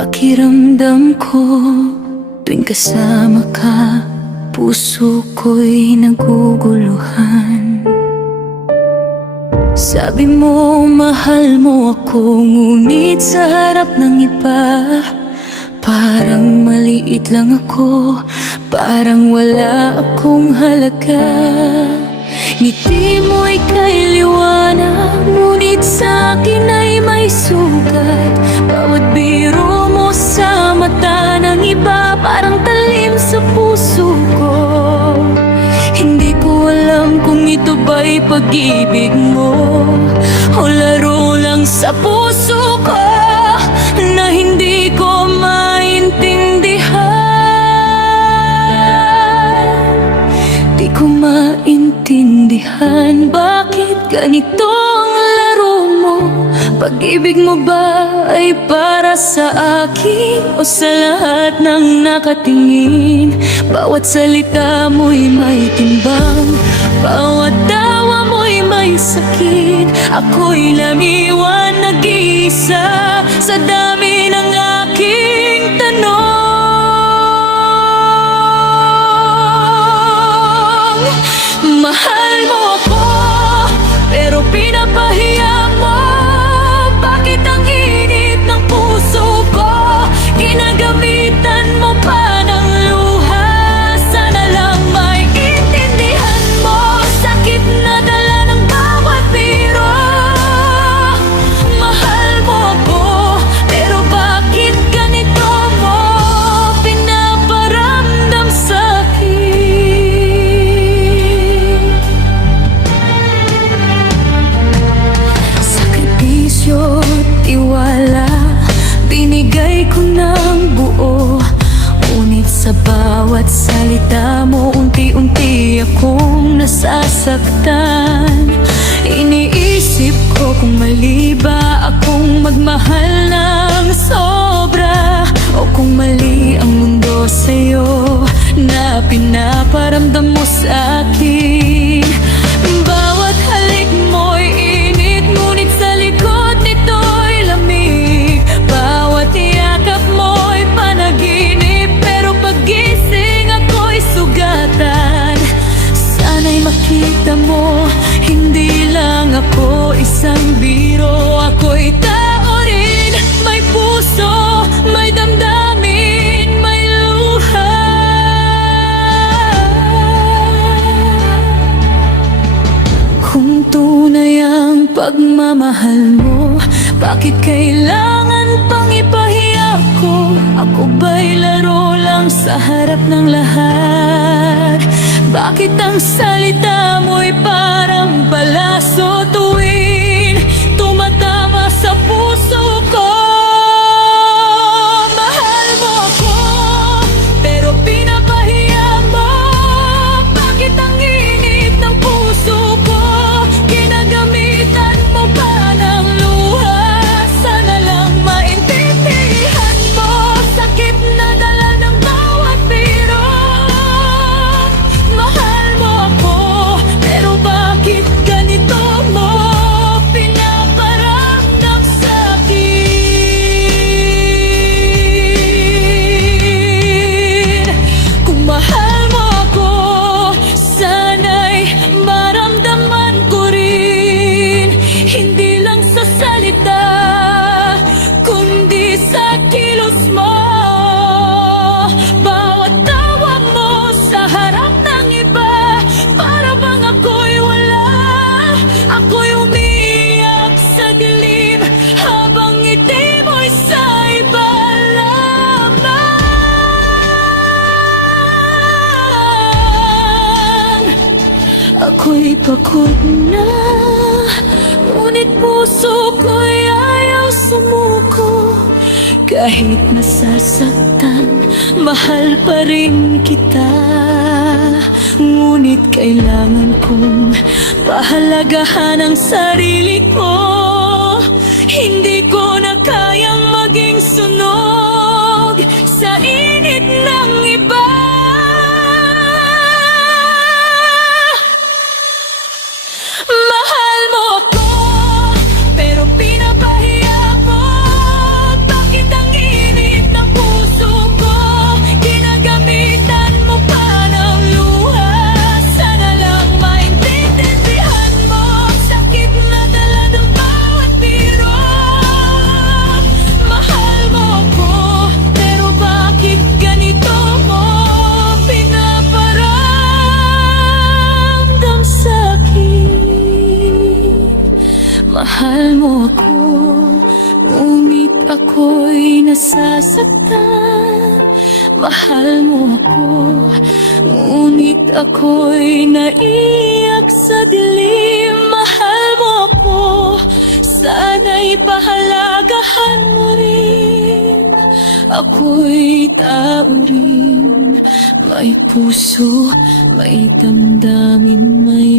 Pakiramdam ko tuwing kasama ka, puso ko'y naguguluhan. Sabi mo mahal mo ako, ngunit sa harap ng iba parang maliit lang ako, parang wala akong halaga. Ngiti mo'y kay liwanag, ngunit sa akin ay may sugat. Bawat biro mo sa mata ng iba parang talim sa puso ko. Hindi ko alam kung ito ba'y pag-ibig mo o laro lang sa puso ko na hindi ko maintindihan. Di ko maintindihan bakit ganito ang laro mo. Pag-ibig mo ba ay para sa akin o sa lahat ng nakatingin? Bawat salita mo'y may timbang, bawat tawa mo'y may sakit. Ako'y lamiwan nag-iisa sa dami ng aking tanong. Mahal mo ako, pero pinapahiya mo. Bakit ang init ng puso ko ginagamitan mo pa ng luha? Sana lang maintindihan mo, sakit na dala ng bawat biro. Mahal mo ako, pero bakit ganito mo pinaparamdam sa'kin? Sakripisyo, tiwala, binigay ko ng buo. Ngunit sa bawat salita mo, unti-unti akong nasasaktan. Iniisip ko kung mali ba akong magmahal ng sobra, o kung mali ang mundo sa'yo na pinaparamdam mo sa akin. Bawat halik mo'y init, ngunit sa likod nito'y lamig. Bawat yakap mo'y panaginip, pero paggising ako'y sugatan. Sana'y makita mo, hindi lang ako isang biro. Ako'y tao rin, may puso, may damdamin, may luha. Kung tunay ang pagmamahal mo, bakit kailangan pang ipahiya ko? Ako ba'y laro lang sa harap ng lahat? Bakit ang salita mo'y parang balaso tuwing tumatama sa puso ko? Mahal mo ako, pero pinapahiya mo. Bakit ang init ng puso ko ginagamitan mo pa ng luha? Sana lang maintindihan mo, sakit na dala ng bawat biro. Mahal mo ako, pero bakit ganito mo pinaparamdam sa'kin? Kung mahal mo ako, sana'y maramdaman ko rin. Hindi lang sa salita, kundi sa kilos mo. Bawat tawa mo sa harap ng iba, para bang ako'y wala. Ako'y umiiyak sa dilim, habang ngiti mo'y sa iba lamang. Ako'y pagod na, ngunit puso ko'y ayaw sumuko. Kahit nasasaktan, mahal pa rin kita. Ngunit kailangan kong pahalagahan ang sarili ko. Hindi ko na kayang maging sunog sa init ng iba. Mahal mo ako, pero pinapahiya mo. Bakit ang init ako'y nasasaktan. Mahal mo ako, ngunit ako'y naiyak sa dilim. Mahal mo ako, sana'y pahalagahan mo rin. Ako'y tao rin, may puso, may damdamin, may